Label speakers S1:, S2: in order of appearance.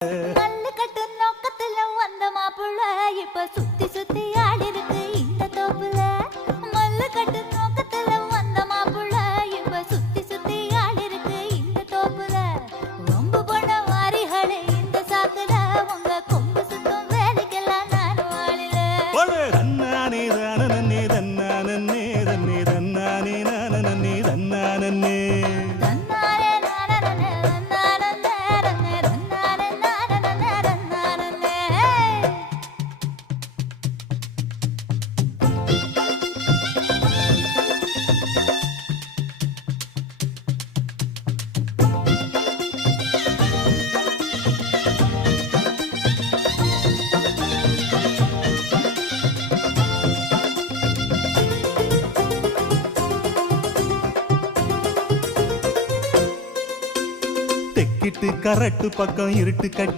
S1: மல்லு கட்டு நோக்கத்துல வந்த மாப்புள்ள இப்ப சுத்தி சுத்தி ஆடி இருக்கு இந்த தோப்புல. மல்லு கட்டு நோக்கத்துல வந்த மாப்புள்ள இப்ப சுத்தி சுத்தி ஆடி இருக்கு இந்த தோப்புல. வம்பு பண்ண வாரிகளே இந்த சாக்குல. உங்க கொம்பு சுத்தம் வேலைக்கெல்லாம் ஆளில
S2: ஒளே தன்னானே தானனே தன்னானே தன்னே தன்னானே நானனே தன்னானே.
S1: தன்னாரே
S2: தெக்கிட்டு கரட்டு பக்கம் இருட்டு கட்டி